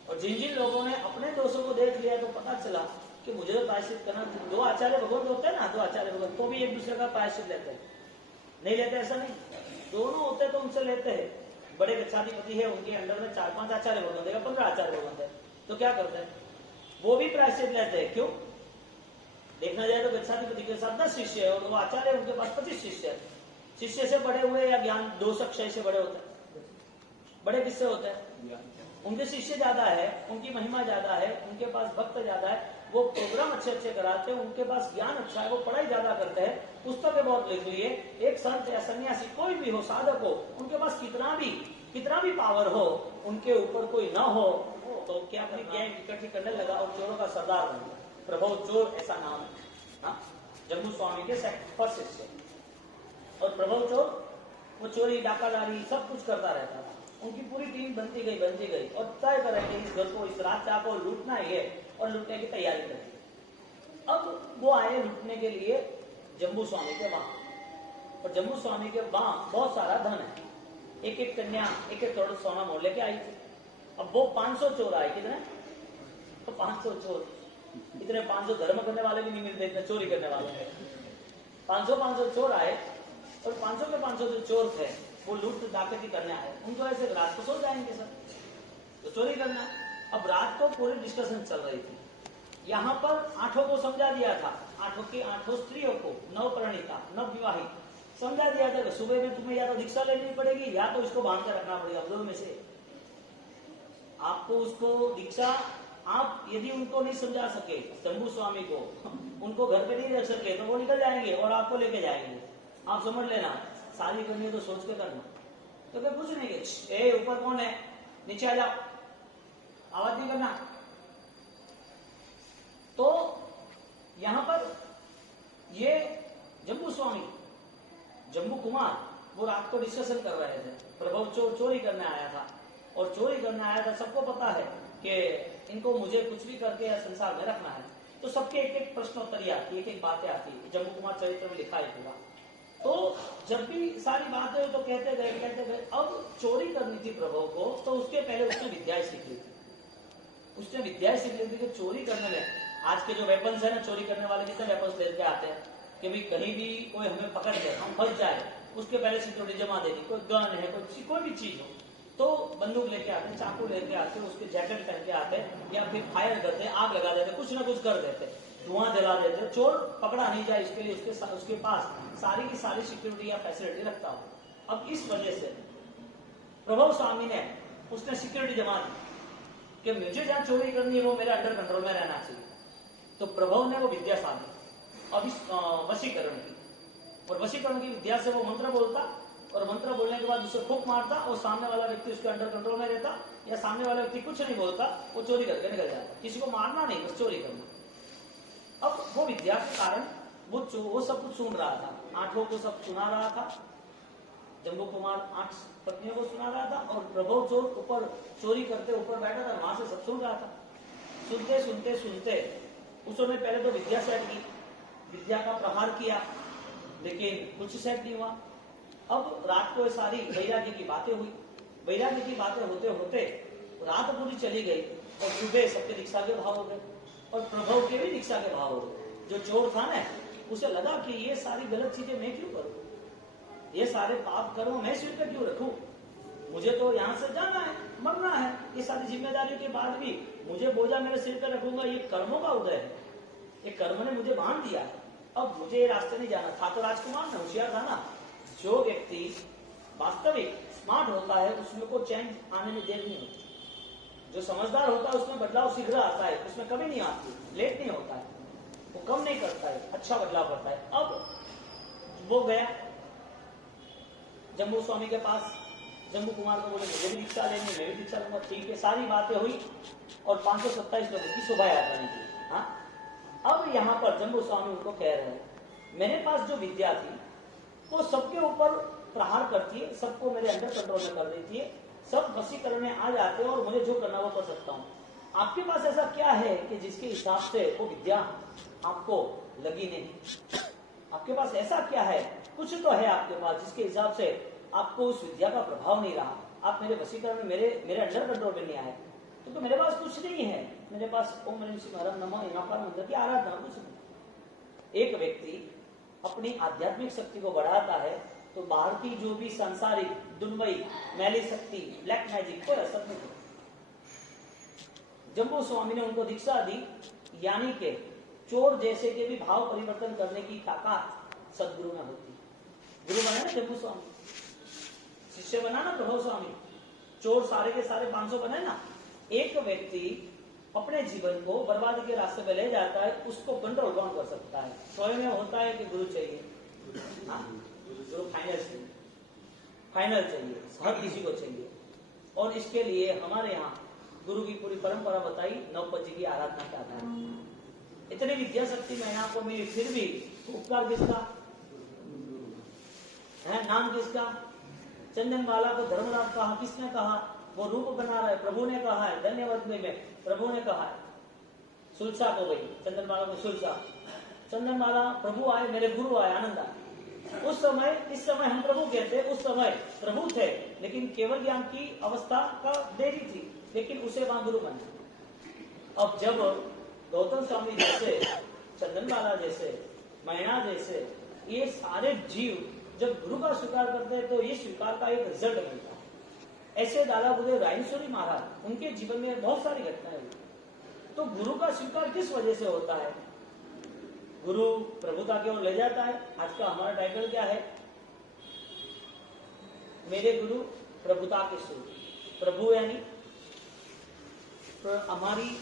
और जिन जिन लोगों ने अपने दोषों को देख लिया, तो पता चला कि मुझे तो प्रायश्चित करना। दो आचार्य भगवत होते हैं ना, दो आचार्य भगवत, तो भी एक दूसरे का प्रायश्चित लेते हैं, नहीं लेते ऐसा नहीं, दोनों होते तो उनसे लेते हैं। बड़े गच्छाधिपति है, उनके अंडर में 4-5 आचार्य भगवत है, 15 आचार्य भगवत है, तो क्या करते हैं? वो भी प्रायश्चित लेते हैं। क्यों? देखना जाए तो गच्छाधिपति के साथ 10 शिष्य है और वो आचार्य, उनके पास 25 शिष्य है। शिष्य से बड़े हुए या ज्ञान दोषक्षय से बड़े होते हैं? बड़े किससे होते हैं? उनके शिष्य ज्यादा है, उनकी महिमा ज्यादा है, उनके पास भक्त ज्यादा है, वो प्रोग्राम अच्छे अच्छे कराते हैं, उनके पास ज्ञान अच्छा है, वो पढ़ाई ज्यादा करते हैं, पुस्तकें बहुत लिख लिए। एक संत या सन्यासी कोई भी हो, साधक हो, उनके पास कितना भी पावर हो, उनके ऊपर कोई ना हो, तो क्या अपनी गैंग इकट्ठी करने लगा और चोरों का सरदार बन गया। प्रभव चोर ऐसा नाम है, जम्मू स्वामी के फर्स्ट शिष्य। और प्रभव चोर वो चोरी डाकादारी सब कुछ करता रहता था। उनकी पूरी टीम बनती गई और तय कर रहे थे इस घर को, इस राजा को लूटना ही है और लूटने की तैयारी करी। अब वो आए लूटने के लिए जम्बू स्वामी के वहां, और जम्बू स्वामी के वहां बहुत सारा धन है, एक एक कन्या, एक एक करोड़ सोना मोड़ लेके आई थी। अब वो 500 चोर आए, कितने? तो 500 चोर, इतने 500 धर्म करने वाले भी नहीं मिलते, इतने चोरी करने वाले। 500 चोर आए और 500 के 500 जो चोर थे वो लूट डाकती करने आए। उनको ऐसे रात को सो जाएंगे सर, तो चोरी करना। अब रात को पूरी डिस्कशन चल रही थी। यहाँ पर 8 को समझा दिया था, 8 स्त्रियों को, नवपरिणीता, नवविवाहित समझा दिया था कि सुबह में तुम्हें या तो दीक्षा लेनी पड़ेगी या तो इसको बांध कर रखना पड़ेगा, दोनों में से आपको उसको दीक्षा। आप यदि उनको नहीं समझा सके, जम्बू स्वामी को, उनको घर पे नहीं रख सके, तो वो निकल जाएंगे और आपको लेके जाएंगे। आप समझ लेना, शादी करनी है तो सोच के करना। तो क्या कुछ नहीं है, ए ऊपर कौन है, नीचे आ जाओ, आवाज नहीं करना। तो यहां पर ये जम्बू स्वामी, जम्बू कुमार, वो रात को डिस्कशन कर रहे थे। प्रभव चोर चोरी करने आया था, और चोरी करने आया था, सबको पता है कि इनको मुझे कुछ भी करके संसार में रखना है। तो सबके एक एक प्रश्नोत्तरी आती है, एक एक बातें आती है, जम्बू कुमार चरित्र में लिखा है पूरा। तो जब भी सारी बातें हुई तो कहते गए। अब चोरी करनी थी प्रभव को, तो उसके पहले उसने विद्याएं सीख ली थी कि चोरी करने में, आज के जो वेपन्स है ना, चोरी करने वाले कितने वेपन्स लेके आते हैं कि भाई कहीं भी कोई हमें पकड़ ले, हम फंस जाए, उसके पहले सिक्योरिटी जमा देनी। कोई गन है, कोई भी चीज हो, तो बंदूक लेके आते, चाकू लेके आते, उसके जैकेट पहन के आते, या फिर फायर करते, आग लगा देते, कुछ ना कुछ कर देते, धुआं जला देते। चोर पकड़ा नहीं जाए इसके लिए उसके पास सारी की सारी सिक्योरिटी या फैसिलिटी रखता हो। अब इस वजह से प्रभव स्वामी ने उसने सिक्योरिटी जमा दी कि मुझे जहां चोरी करनी है वो मेरे अंडर कंट्रोल में रहना चाहिए। तो प्रभव ने वो विद्या साधी, अब इस वशीकरण की, और वशीकरण की विद्या से वो मंत्र बोलता, और मंत्र बोलने के बाद उसे फूंक मारता, और सामने वाला व्यक्ति उसके अंडर कंट्रोल में रहता, या सामने वाला व्यक्ति कुछ नहीं बोलता, वो चोरी करके निकल जाता। किसी को मारना नहीं, बस चोरी करना। अब वो विद्या के कारण वो सब कुछ सुन रहा था, 8 को सब सुना रहा था। जम्बू कुमार 8 पत्नियों को सुना रहा था, और प्रभव चोर ऊपर चोरी करते ऊपर बैठा था, वहां से सब सुन रहा था। सुनते उसने पहले तो विद्या सेट की, विद्या का प्रहार किया, लेकिन कुछ सेट नहीं हुआ। अब रात को सारी वैराग्य की बातें हुई, वैराग्य की बातें होते होते रात पूरी चली गई, और सुबह सबके दीक्षा के भाव हो गए, और प्रभव के भी दीक्षा के भाव हो गए। जो चोर था ना, उसे लगा कि ये सारी गलत चीजें मैं क्यों करूं, ये सारे पाप कर्म मैं सिर पे क्यों रखूं, मुझे तो यहाँ से जाना है, मरना है, ये सारी जिम्मेदारियों के बाद भी मुझे बोझा मेरे सिर पे रखूंगा, ये कर्मों का उदय है, ये कर्म ने मुझे बांध दिया है, अब मुझे ये रास्ते नहीं जाना था। तो राजकुमार ने होशियार था ना, जो व्यक्ति वास्तविक स्मार्ट होता है उसमें को चेंज आने में देर नहीं होती, जो समझदार होता है उसमें बदलाव शीघ्र आता है, उसमें कभी नहीं आती, लेट नहीं होता है, वो कम नहीं करता है, अच्छा बदलाव करता है। अब वो गया जम्बू स्वामी के पास जम्बू कुमार को बोले मुझे भी दीक्षा लेनी, मैं भी दीक्षा लूंगा। ठीक है, सारी बातें हुई और 527 लोगों की शोभा यात्रा निकली। हाँ, अब यहाँ पर जम्बू स्वामी उनको कह रहे हैं मेरे पास जो विद्या थी वो सबके ऊपर प्रहार करती है, सबको मेरे अंडर कंट्रोल में कर देती है, सब वशीकरण में आ जाते हैं और मुझे जो करना वो कर सकता हूँ। आपके पास ऐसा क्या है कि जिसके हिसाब से वो विद्या आपको लगी नहीं? आपके पास ऐसा क्या है, कुछ तो है आपके पास जिसके हिसाब से आपको उस विद्या का प्रभाव नहीं रहा, आप मेरे वशीकरण में मेरे अंडर कंट्रोल में नहीं आए। तो मेरे पास कुछ नहीं है, मेरे पास ओम ह्रीं श्रीं हरम नमः यहाँ पर मंत्र की आराधना, कुछ नहीं। एक व्यक्ति अपनी आध्यात्मिक शक्ति को बढ़ाता है तो बाहर की जो भी सांसारिक दुर्मयी मैली शक्ति, ब्लैक मैजिक कोई असर नहीं करता। जम्बू स्वामी ने उनको दीक्षा दी, यानी के चोर जैसे के भी भाव परिवर्तन करने की ताकत सदगुरु में होती है। गुरु बना ना जम्बू स्वामी, शिष्य बना ना प्रभु स्वामी, चोर सारे के सारे 500 बने ना। एक व्यक्ति अपने जीवन को बर्बादी के रास्ते पे ले जाता है, उसको कंट्रोल कौन कर सकता है? स्वयं में होता है कि गुरु चाहिए? गुरु फाइनल चाहिए, हर किसी को चाहिए। और इसके लिए हमारे यहाँ गुरु की पूरी परंपरा बताई, नवपत जी की आराधना के आधार। इतनी विद्या शक्ति मैंने आपको मिली, फिर भी उपकार किसका है? नाम किसका? चंदन माला को धर्मराज कहा, किसने कहा? वो रूप बना रहा है, प्रभु ने कहा है। धन्यवाद में प्रभु ने कहा है। सुलसा को गई चंदन माला को, सुलसा चंदन माला प्रभु आए, मेरे गुरु आए, आनंद आए। उस समय, इस समय हम प्रभु कहते, उस समय प्रभु थे, लेकिन केवल ज्ञान की अवस्था का देरी थी, लेकिन उसे वहां गुरु बना। अब जब गौतम स्वामी जैसे, चंदन माला जैसे, मैना जैसे ये सारे जीव जब गुरु का स्वीकार करते हैं तो ये स्वीकार का एक रिजल्ट मिलता है। ऐसे दादा बुद्धे रायेश्वरी महाराज, उनके जीवन में बहुत सारी घटनाएं हुई। तो गुरु का स्वीकार किस वजह से होता है? गुरु प्रभुता की ओर ले जाता है। आज का हमारा टाइटल क्या है? मेरे गुरु प्रभुता के सूत्र। प्रभु यानी हमारी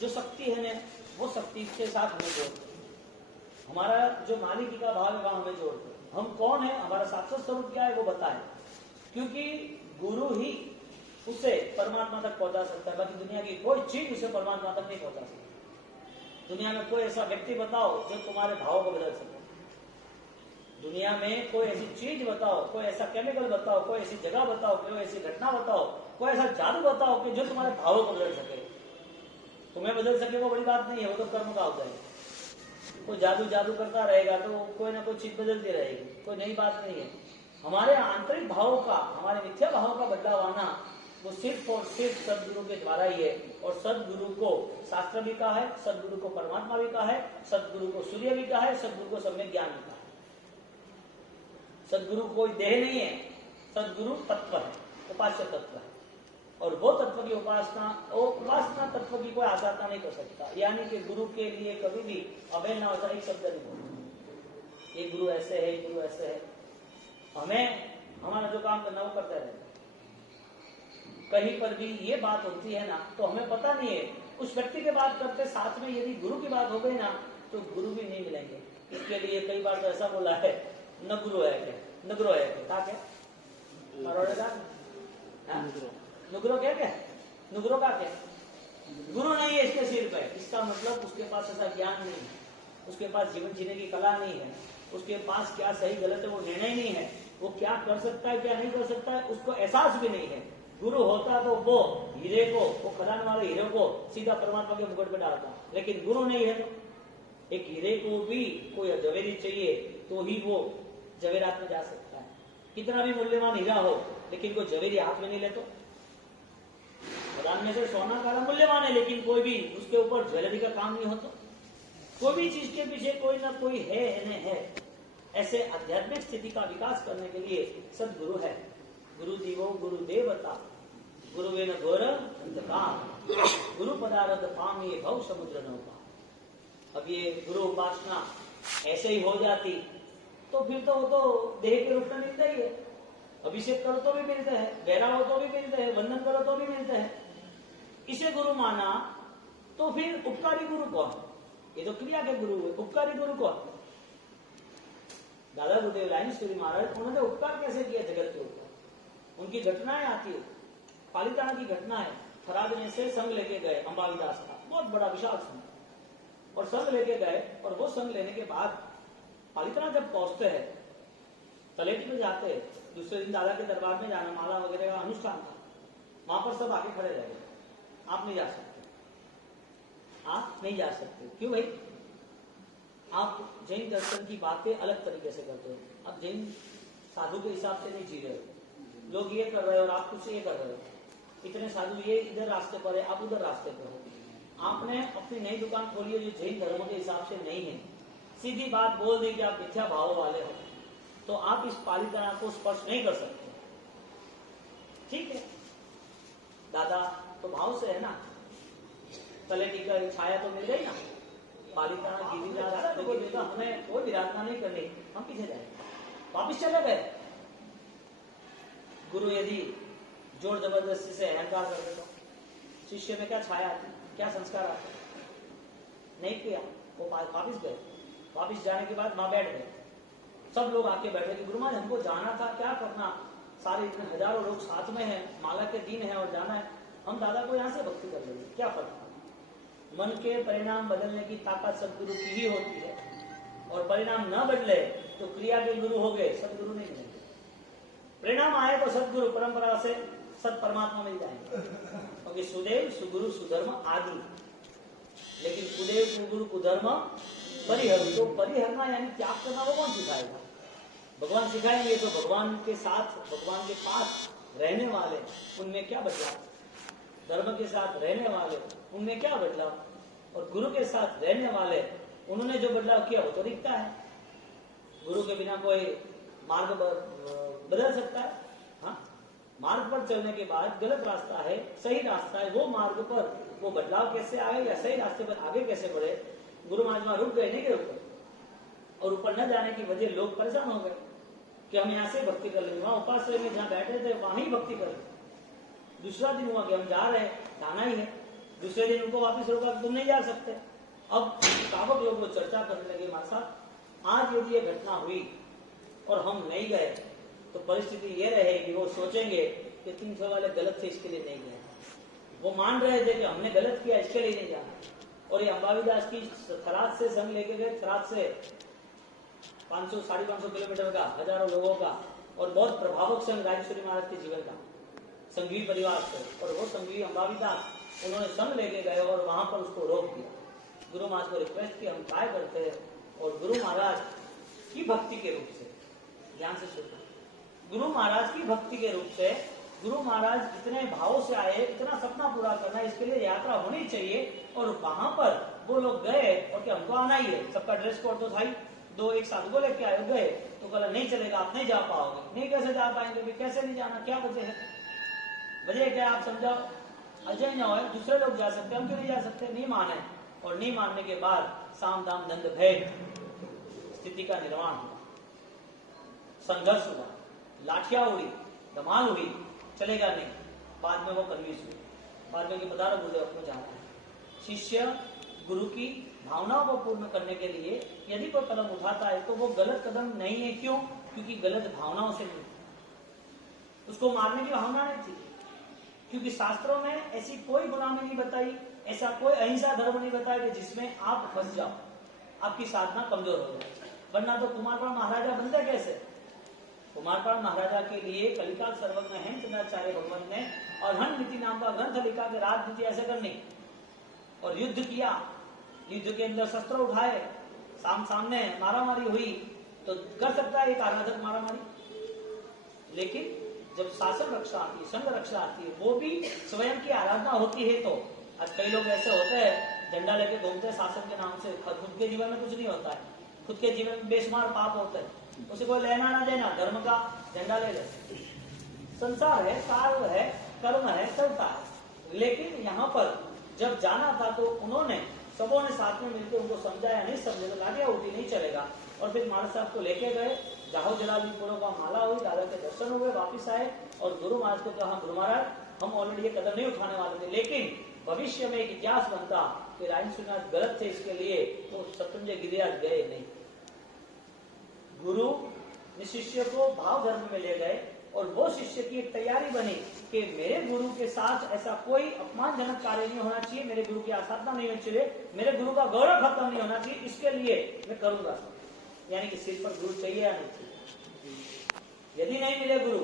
जो शक्ति है ना, वो शक्ति के साथ हमें जोड़ते हैं। हमारा जो मालिकी का भाव है वहां हमें जोड़ते हैं। हम कौन है, हमारा शाश्वत स्वरूप क्या है वो बताए, क्योंकि गुरु ही उसे परमात्मा तक पहुंचा सकता है। बाकी दुनिया की कोई चीज उसे परमात्मा तक नहीं पहुंचा सकती। दुनिया में कोई ऐसा व्यक्ति बताओ जो तुम्हारे भाव को बदल सके। दुनिया में कोई ऐसी चीज बताओ, कोई ऐसा केमिकल बताओ, कोई ऐसी जगह बताओ, कोई ऐसी घटना बताओ, कोई ऐसा जादू बताओ कि जो तुम्हारे भावों को बदल सके। तुम्हें बदल सके वो बड़ी बात नहीं है, वो तो कर्म का होता है। कोई जादू करता रहेगा तो कोई ना कोई चीज बदलती रहेगी, कोई नई बात नहीं है। हमारे आंतरिक भावों का, हमारे मिथ्या भावों का बदलाव आना वो सिर्फ और सिर्फ सदगुरु के द्वारा ही है। और सदगुरु को शास्त्र भी कहा है, सदगुरु को परमात्मा भी कहा है, सदगुरु को सूर्य भी कहा है, सदगुरु को सम्यक ज्ञान भी कहा है। सदगुरु कोई देह नहीं है, सदगुरु तत्व है, उपास्य तत्व है। और वो तत्व की उपासना तत्व की कोई आसाधना नहीं कर सकता। यानी कि गुरु के लिए कभी भी अवहेलना वैसा एक शब्द नहीं बोलता। ये गुरु ऐसे है, गुरु ऐसे है। हमें हमारा जो काम करना वो करते रहते। कहीं पर भी ये बात होती है ना तो हमें पता नहीं है, उस व्यक्ति की बात करते साथ में यदि गुरु की बात हो गई ना तो गुरु भी नहीं मिलेंगे। इसके लिए कई बार तो ऐसा बोला है, न गुरु है क्या, नगरो है क्या, नुगरो क्या क्या, नुगरो का क्या, गुरु नहीं है इसके सिर पे। इसका मतलब उसके पास ऐसा ज्ञान नहीं है, उसके पास जीवन जीने की कला नहीं है, उसके पास क्या सही गलत है वो निर्णय नहीं है, वो क्या कर सकता है क्या नहीं कर सकता है उसको एहसास भी नहीं है। गुरु होता तो वो हीरे को, वो खदान वाले हीरे को सीधा परमात्मा के मुकुट पे डालता, लेकिन गुरु नहीं है तो एक हीरे को भी कोई जवेरी चाहिए तो ही वो जवेरात में जा सकता है। कितना भी मूल्यवान हीरा हो लेकिन कोई जवेरी हाथ में नहीं ले तो। खदान में से सोना काला मूल्यवान है लेकिन कोई भी उसके ऊपर ज्वेलरी का काम नहीं होता। कोई भी चीज के पीछे कोई ना कोई है न है। ऐसे आध्यात्मिक स्थिति का विकास करने के लिए सदगुरु है। गुरु दीवो गुरु देवता गुरु वेन घोर अंधकार गुरु पदार्थ पामी भव समुद्र नौका। अब ये गुरु उपासना ऐसे ही हो जाती तो फिर तो वो तो देह के रूप में मिलता ही है। अभिषेक करो तो भी मिलते हैं, बहरा हो तो भी मिलते हैं, वंदन करो तो भी मिलते हैं। इसे गुरु माना तो फिर उपकारी गुरु कौन? ये तो क्रिया के गुरु है, उपकारी गुरु कौन? दादा गुरुदेव लाइन सूरी महाराज, उन्होंने उपकार कैसे किया जगत के ऊपर। उनकी घटनाएं आती है, पालिताना की घटना है। थराद में से संघ लेके गए, अंबाविदास था बहुत बड़ा विशाल संघ, और संघ लेके गए, और वो संघ लेने के बाद पालिताना जब पहुंचते हैं, तलेटी में जाते हैं, दूसरे दिन दादा के दरबार में जाना, माला वगैरह का अनुष्ठान था, वहां पर सब आके खड़े रहे, आप नहीं जा सकते, आप नहीं जा सकते। क्यों भाई? आप जैन दर्शन की बातें अलग तरीके से करते हो, आप जैन साधु के हिसाब से नहीं जी रहे हो। लोग ये कर रहे हो और आप कुछ ये कर रहे हो। इतने साधु ये इधर रास्ते पर है, आप उधर रास्ते पर हो। आपने अपनी नई दुकान खोली है जो जैन धर्म के हिसाब से नहीं है, सीधी बात बोल दी कि आप मिथ्या भाव वाले हो, तो आप इस पालिताना को स्पर्श नहीं कर सकते। ठीक है, दादा तो भाव से है ना, तलेटी का छाया तो मिल गई ना, पालिताना गिरिजा रास्ते को देखा, हमें कोई विराधना नहीं करनी, हम पीछे जाएंगे, वापिस चले गए। गुरु यदि जोर जबरदस्ती से अहंकार कर देता, शिष्य में क्या छाया आती, क्या संस्कार आते? नहीं किया, वो वापिस गए। वापिस जाने के बाद माँ बैठ गए, सब लोग आके बैठे कि गुरु महाराज हमको जाना था, क्या करना, सारे इतने हजारों लोग साथ में हैं, माला के दिन है और जाना है, हम दादा को यहाँ से भक्ति कर लेंगे, क्या फर्क? मन के परिणाम बदलने की ताकत सदगुरु की ही होती है, और परिणाम न बदले तो क्रिया के गुरु हो गए, सदगुरु नहीं मिलेंगे। परिणाम आए तो सदगुरु परंपरा से सत परमात्मा मिल जाएंगे, क्योंकि सुदेव सुगुरु सुधर्म आदि, लेकिन कुदेव कुगुरु कुधर्म परिहर, तो परिहरना यानी त्याग करना वो कौन सिखाएगा? भगवान सिखाएंगे। तो भगवान के साथ, भगवान के पास रहने वाले, उनमें क्या बदलाव? धर्म के साथ रहने वाले, उनमें क्या बदलाव? और गुरु के साथ रहने वाले, उन्होंने जो बदलाव किया वो तो दिखता है। गुरु के बिना कोई मार्ग बदल सकता है? हाँ, मार्ग पर चलने के बाद गलत रास्ता है, सही रास्ता है, वो मार्ग पर वो बदलाव कैसे आए या सही रास्ते पर आगे कैसे बढ़े? गुरु महाराज वहां रुक गए, नहीं गए ऊपर, और ऊपर न जाने की वजह लोग परेशान हो गए कि हम यहाँ से भक्ति कर लेंगे, वहां उपाश्रय में जहाँ बैठे थे वहां ही भक्ति कर लेंगे। दूसरा दिन हुआ कि हम जा रहे हैं, जाना ही है, दूसरे दिन उनको वापिस रोका, तुम नहीं जा सकते। अब कावक लोग वो चर्चा करने लगे, हमारे साथ आज यदि ये घटना हुई और हम नहीं गए तो परिस्थिति ये रहेगी, वो सोचेंगे कि 300 वाले गलत थे इसके लिए नहीं गए, वो मान रहे थे कि हमने गलत किया इसके लिए नहीं जाना। और ये अंबाविदास की थराद से संघ लेके गए, थराद से 500 550 किलोमीटर का, हजारों लोगों का, और बहुत प्रभावक संघ राजेश्वरी महाराज के जीवन का, संघवी परिवार से, और वो संघवी अंबाविदास उन्होंने संघ लेके गए और वहां पर उसको रोक दिया। गुरु महाराज को रिक्वेस्ट की हम काय करते हैं, और गुरु महाराज की भक्ति के रूप से, ध्यान से सुनना, गुरु महाराज की भक्ति के रूप से, गुरु महाराज इतने भावों से आए, इतना सपना पूरा करना, इसके लिए यात्रा होनी चाहिए। और वहां पर वो लोग गए और क्या हमको आना ही है, सबका ड्रेस कोड तो था ही, 2 एक साधु को लेके आए, गए तो कहा नहीं चलेगा, आप नहीं जा पाओगे। नहीं, कैसे जा पाएंगे, कैसे नहीं जाना, क्या वजह है? वजह क्या आप समझाओ। अजय न हो, दूसरे लोग जा सकते, हम क्यों नहीं जा सकते? नहीं माने, और नहीं मानने के बाद साम दाम दंड भेद स्थिति का निर्माण हुआ, संघर्ष हुआ, लाठियां उड़ी, धमाल हुई, चलेगा नहीं। बाद में वो कन्विंस हुई, बाद में बता रहा गुरुदेव अपने जाना है। शिष्य गुरु की भावनाओं को पूर्ण करने के लिए यदि कोई कदम उठाता है तो वो गलत कदम नहीं है। क्यों? क्योंकि गलत भावनाओं से नहीं, उसको मारने की भावना नहीं थी, क्योंकि शास्त्रों में ऐसी कोई गुलामी नहीं बताई, ऐसा कोई अहिंसा धर्म नहीं बताया कि जिसमें आप फंस जाओ, आपकी साधना कमजोर हो जाए। वरना तो कुमारपाल महाराजा बनता कैसे? कुमारपाल महाराजा के लिए कलिकाल सर्वज्ञ हेमचंद्राचार्य भगवान ने अरहन नीति नाम का ग्रंथ लिखा कि राजनीति ऐसे करनी, और युद्ध किया, युद्ध के अंदर शस्त्र उठाए, सामने मारामारी हुई, तो कर सकता है एक आराधक मारामारी, लेकिन जब शासन रक्षा आती है, संघ रक्षा आती है, वो भी स्वयं की आराधना होती है। तो आज कई लोग ऐसे होते हैं, झंडा लेके घूमते हैं शासन के नाम से, खुद के जीवन में कुछ नहीं होता है, खुद के जीवन में बेशुमार पाप होते हैं, उसे कोई लेना ना देना, धर्म का झंडा ले ले, संसार है, कार्य है, कर्म है, चलता है। लेकिन यहाँ पर जब जाना था तो उन्होंने सबों ने साथ में मिलकर उनको समझाया, नहीं समझे तो लाठियां उठी, नहीं चलेगा। और फिर महाराज साहब को लेके गए, जाहो जलाली पूरों का माला हुई, दादा के दर्शन हुए, वापिस आए और गुरु महाराज को कहा, गुरु महाराज हम ऑलरेडी ये कदम नहीं उठाने वाले थे, लेकिन भविष्य में एक इतिहास बनता कि राजेश्वरीनाथ गलत थे, इसके लिए तो सत्यंजय गिरिराज गए नहीं। गुरु ने शिष्य को भाव धर्म में ले गए और वो शिष्य की एक तैयारी बनी कि मेरे गुरु के साथ ऐसा कोई अपमानजनक कार्य नहीं होना चाहिए, मेरे गुरु की आसाधना नहीं होनी चाहिए, मेरे गुरु का गौरव खत्म नहीं होना चाहिए, इसके लिए मैं करूंगा। यानी कि सिर पर गुरु चाहिए या नहीं चाहिए। यदि नहीं मिले गुरु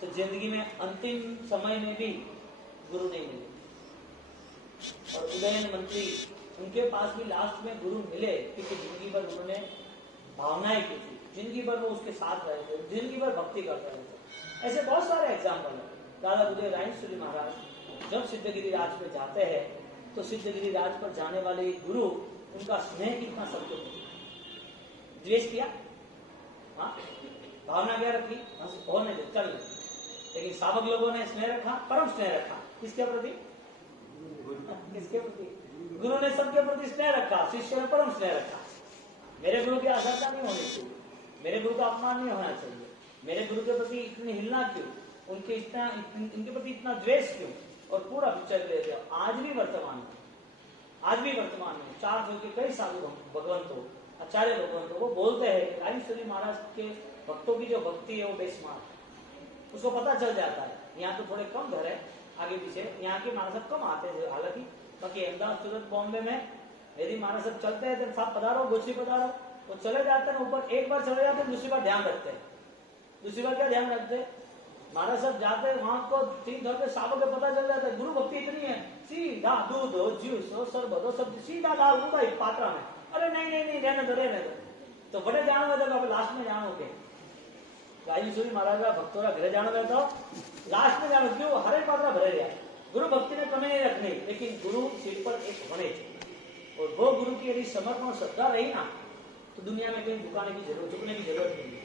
तो जिंदगी में अंतिम समय में भी गुरु नहीं मिले। और उदयन मंत्री, उनके पास भी लास्ट में गुरु मिले क्योंकि जिंदगी भर उन्होंने भावनाएं की थी, जिंदगी भर वो उसके साथ रहे थे, जिंदगी भर भक्ति करते रहे थे। ऐसे बहुत सारे एग्जाम्पल है। दादा उदय रायसूरी महाराज जब सिद्धगिरी राज में जाते हैं तो सिद्धगिरी राज पर जाने वाले गुरु, उनका स्नेह कितना सबको द्वेष किया, हाँ भावना क्या रखी, बस होने दो चल। लेकिन सावक लोगों ने स्नेह रखा, परम स्नेह रखा किसके प्रति, किसके प्रति, गुरु ने सबके प्रति स्नेह रखा, शिष्य ने परम स्नेह रखा। मेरे गुरु की आशंका नहीं होनी चाहिए, मेरे गुरु का अपमान नहीं होना चाहिए, मेरे गुरु के प्रति इतनी हिलना क्यों, इनके प्रति इतना द्वेष क्यों, और पूरा पिक्चर ले दिया। आज भी वर्तमान में 4 जो के कई साधु भगवंतों, आचार्य भगवंतों वो बोलते हैं कि रायसूरी महाराज के भक्तों की जो भक्ति है वो बेशुमार, उसको पता चल जाता है। यहाँ तो थोड़े कम घर है आगे पीछे, यहाँ के महाराज सब कम आते थे, हालांकि बाकी अहमदाबाद, सूरत, बॉम्बे में यदि महाराज सब चलते हैं तो साहब पधारो, गोची पधारो, वो चले जाते हैं ऊपर, एक बार चले जाते हैं, दूसरी बार ध्यान रखते हैं। दूसरी बार क्या ध्यान रखते हैं, महाराज सब जाते हैं वहां को 3 घर पे साबों को पता चल जाता है गुरु भक्ति इतनी है, सीधा दूध हो, जूस हो, शरबत हो, सब सीधा डाल दूंगा एक पात्रा में। अरे नहीं रहने दो, तो बड़े जानो तो लास्ट में जानोगे। रायसूरी महाराज का भक्तों का घर जाना तो लास्ट में जानो, क्यों हर एक पात्रा भरे गया। गुरु भक्ति में कमी नहीं रखनी, लेकिन गुरु सिर पर एक होने चाहिए। और वो गुरु की यदि समर्पण और श्रद्धा रही ना तो दुनिया में कहीं झुकने की जरूरत नहीं।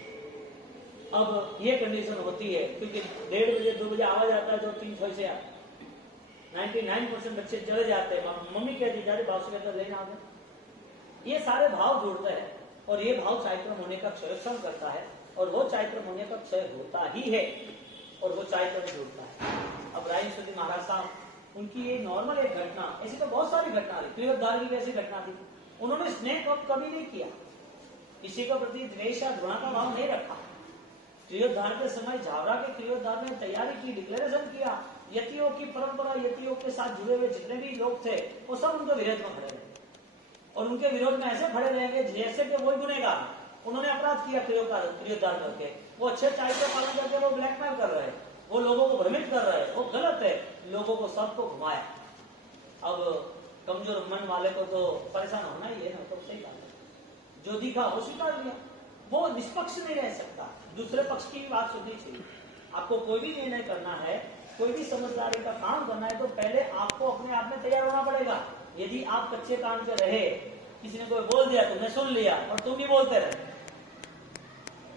अब ये कंडीशन होती है क्योंकि 1:30 बजे 2 बजे आवाज आता है तो 3 से 99% बच्चे चले जाते हैं, मम्मी कहती जाते बाप से कहते लेना आगे। ये सारे भाव जुड़ते हैं और ये भाव चारित्र होने का क्षय करता है, और वो चारित्र होने का क्षय होता ही है और वो चारित्र में जुड़ता है। अब रायसूरी महाराज साहब, उनकी ये नॉर्मल एक घटना, ऐसी तो बहुत सारी घटना थी। त्रियोद्धार की कैसी घटना थी, उन्होंने स्नेह कभी नहीं किया, किसी के प्रति द्वेष या घृणा का भाव नहीं रखा। त्रियोद्धार के समय झावरा के त्रियोद्धार में तैयारी की, डिक्लेरेशन किया, यतियों की परंपरा, यतियों के साथ जुड़े हुए जितने भी लोग थे वो सब उनके विरोध में खड़े रहे, और उनके विरोध में ऐसे खड़े रहेंगे जैसे कि वही गुनहगार, उन्होंने अपराध किया त्रियोद्धार करके, वो अच्छे चारित्र पालन करके वो ब्लैकमेल कर रहे हैं, वो लोगों को भ्रमित कर रहे हैं, वो गलत है, लोगों को सबको घुमाया। अब कमजोर मन वाले को तो परेशान होना ही है ना, तो सही बात है, जो दिखा वो स्वीकार लिया। वो निष्पक्ष नहीं रह सकता, दूसरे पक्ष की भी बात सुननी चाहिए। आपको कोई भी निर्णय करना है, कोई भी समझदारी का काम करना है तो पहले आपको अपने आप में तैयार होना पड़ेगा। यदि आप कच्चे काम पे रहे, किसी ने कोई बोल दिया तुमने सुन लिया और तुम भी बोलते रहे,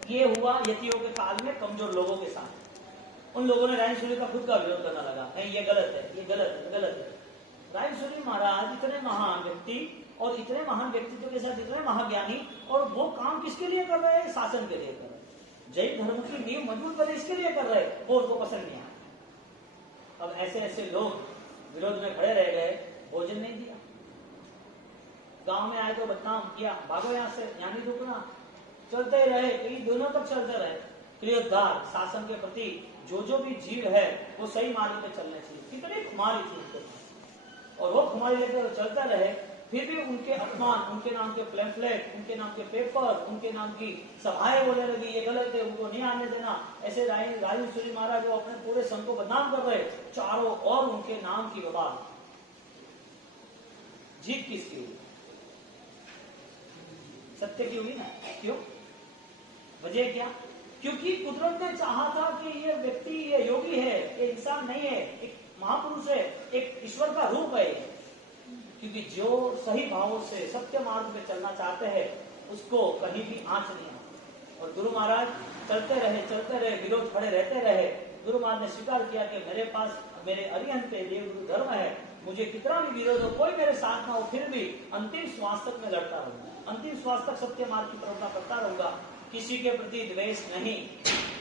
ये हुआ यतियों के काल में कमजोर लोगों के साथ। उन लोगों ने रायसूरी का खुद का विरोध करना लगा, नहीं ये गलत है, ये गलत है, गलत है। रायसूरी महाराज इतने महान व्यक्ति और इतने महान व्यक्तित्व के साथ इतने महाज्ञानी, और वो काम किसके लिए कर रहे हैं, शासन के लिए कर रहे हैं, जैन धर्म की नींव मजबूत बने इसके लिए कर रहे हैं, वो उनको पसंद नहीं आया। अब ऐसे ऐसे लोग विरोध में खड़े रह गए, भोजन नहीं दिया, गांव में आए तो बदनाम किया, भागो यहाँ से, यहाँ नहीं रुकना, चलते रहे, कई दिनों तक चलते रहे। त्रियोद्धार शासन के प्रति जो भी जीव है वो सही मार्ग पे चलने चाहिए, कितनी खुमारी थी उनको, और वो खुमारी लेकर चलते रहे। फिर भी उनके अपमान, उनके नाम के पैम्फलेट, उनके नाम के पेपर, उनके नाम की सभाएं बोलने लगी, ये गलत है, उनको नहीं आने देना। ऐसे रायसूरी महाराज जो अपने पूरे संघ को बदनाम कर रहे, चारों और उनके नाम की बवाल। जीत किसकी हुई, सत्य की हुई ना, क्यों, वजह क्या, क्योंकि कुदरत ने चाहा था कि ये व्यक्ति, ये योगी है, ये इंसान नहीं है, एक महापुरुष है, एक ईश्वर का रूप है। क्योंकि जो सही भावों से सत्य मार्ग पे चलना चाहते हैं उसको कहीं भी आंच नहीं आती। और गुरु महाराज चलते रहे, विरोध खड़े रहते रहे। गुरु महाराज ने स्वीकार किया कि मेरे पास, मेरे अरिहंत पे देवगुरु धर्म है, मुझे कितना भी विरोध हो, कोई मेरे साथ ना हो, फिर भी अंतिम श्वास तक मैं लड़ता रहूंगा, अंतिम श्वास तक सत्य मार्ग की प्रवृत्ति करता रहूंगा। किसी के प्रति द्वेष नहीं,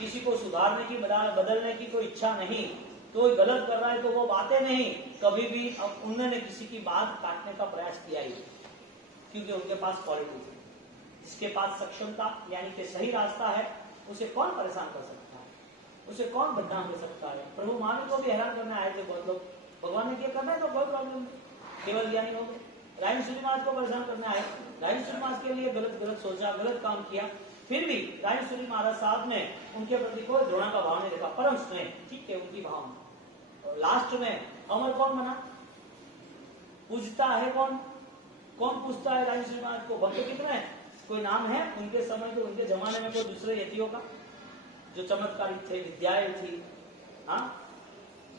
किसी को सुधारने की, बदलने की कोई इच्छा नहीं, कोई गलत कर रहा है तो वो बातें नहीं, कभी भी अब उन्होंने किसी की बात काटने का प्रयास किया ही, क्योंकि उनके पास क्वालिटी थी। जिसके पास सक्षमता यानी कि सही रास्ता है, उसे कौन परेशान कर सकता है, उसे कौन बदनाम कर सकता है। प्रभु मानव को भी हैरान करने आए थे बहुत लोग, भगवान ने क्या करना है तो कोई प्रॉब्लम नहीं, केवल ज्ञानी हो गए। राइन सूरी महाराज को परेशान करने आए, राइन सूरी महाराज के लिए गलत सोचा, गलत काम किया, फिर भी राइन सूरी महाराज साहब ने उनके प्रति कोई घृणा का भाव नहीं देखा, परम स्नेह, ठीक है उनकी भावना। और लास्ट में अमर कौन बना, पूजता है कौन, कौन पूछता है राइन सूरी महाराज को, भक्त कितने हैं, कोई नाम है उनके समय के, उनके जमाने में कोई दूसरे यतियों का जो चमत्कारी थे, विद्याएं थी। हाँ,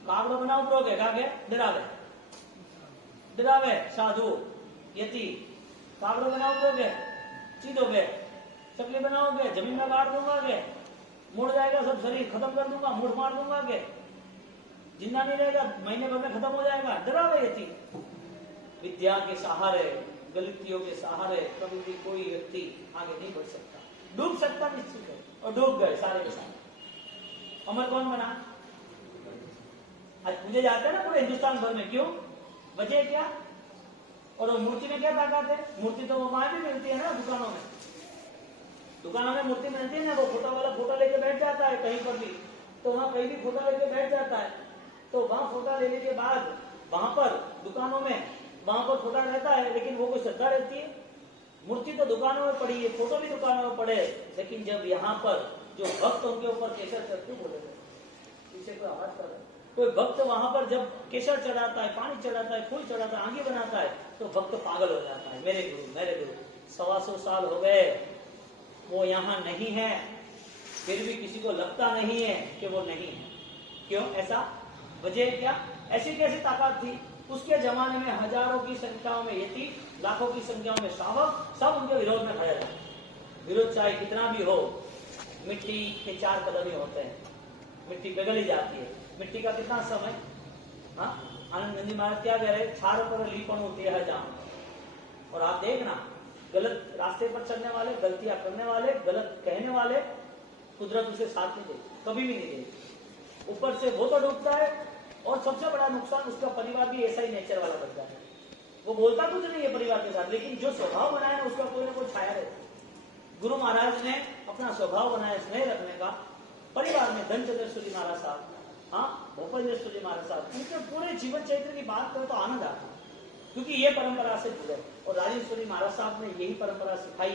कागड़ो बना उपरोगे क्या गए, डरावे साधु यति, कागड़ो बना उपरोगे चीदोगे, चकली बनाओगे जमीन में गाड़ दूंगा के, मुड़ जाएगा सब शरीर, खत्म कर दूंगा, मुड़ मार दूंगा के, जिंदा नहीं रहेगा, महीने भर में खत्म हो जाएगा, डरावे यति। विद्या के सहारे, गलतियों के सहारे कभी भी कोई व्यक्ति आगे नहीं बढ़ सकता, डूब सकता निश्चित है, और डूब गए सारे के सारे। अमर कौन बना, आज पूजे जाते हैं ना पूरे हिंदुस्तान भर में, क्यों, वजह क्या, और वो मूर्ति में क्या ताकत है, मूर्ति तो वो वहां भी मिलती है ना, दुकानों में, दुकानों में मूर्ति मिलती है ना, वो फोटो वाला फोटो लेके बैठ जाता है कहीं पर भी, तो वहां कहीं भी फोटो लेके बैठ जाता है, तो वहां फोटो लेने के बाद वहां पर दुकानों में वहां पर फोटो रहता है, लेकिन वो कोई श्रद्धा रहती है, मूर्ति तो दुकानों में पड़ी है, फोटो भी दुकानों में पड़े, लेकिन जब यहाँ पर जो भक्त उनके ऊपर केसर चढ़ते बोले पीछे कोई आवाज कर रहा है, कोई भक्त वहां पर जब केसर चढ़ाता है, पानी चढ़ाता है, फूल चढ़ाता है, आगे बनाता है, तो भक्त पागल हो जाता है, मेरे गुरु 125 साल हो गए वो यहाँ नहीं है, फिर भी किसी को लगता नहीं है कि वो नहीं है, क्यों ऐसा, वजह क्या, ऐसी कैसी ताकत थी, उसके जमाने में हजारों की संख्याओं में यति, लाखों की संख्याओं में श्रावक, सब उनके विरोध में खड़े रहे, विरोध चाहे कितना भी हो, मिट्टी के 4 कदम ही होते हैं, मिट्टी पिघल ही जाती है, मिट्टी का कितना समय। हाँ, आनंद नंदी महाराज क्या कह रहे, छार पर लीपन होती है जाम, और आप देखना गलत रास्ते पर चलने वाले, गलतियां करने वाले, गलत कहने वाले, कुदरत उसे साथ नहीं देती, कभी भी नहीं देती, ऊपर से वो तो डूबता है, और सबसे बड़ा नुकसान उसका परिवार भी ऐसा ही नेचर वाला बन जाता है, वो बोलता कुछ नहीं है परिवार के साथ, लेकिन जो स्वभाव बनाया उसका कोई ना कोई छाया रहता है। गुरु महाराज ने अपना स्वभाव बनाया स्नेह रखने का, परिवार में धनचंद्रेश्वरी महाराज साहब, हाँ भोपेंद्रेश्वरी महाराज साहब, उनके पूरे जीवन चरित्र की बात करें तो आनंद आता है, क्योंकि ये परंपरा से जुड़े, और राजेश्वरी महाराज साहब ने यही परंपरा सिखाई।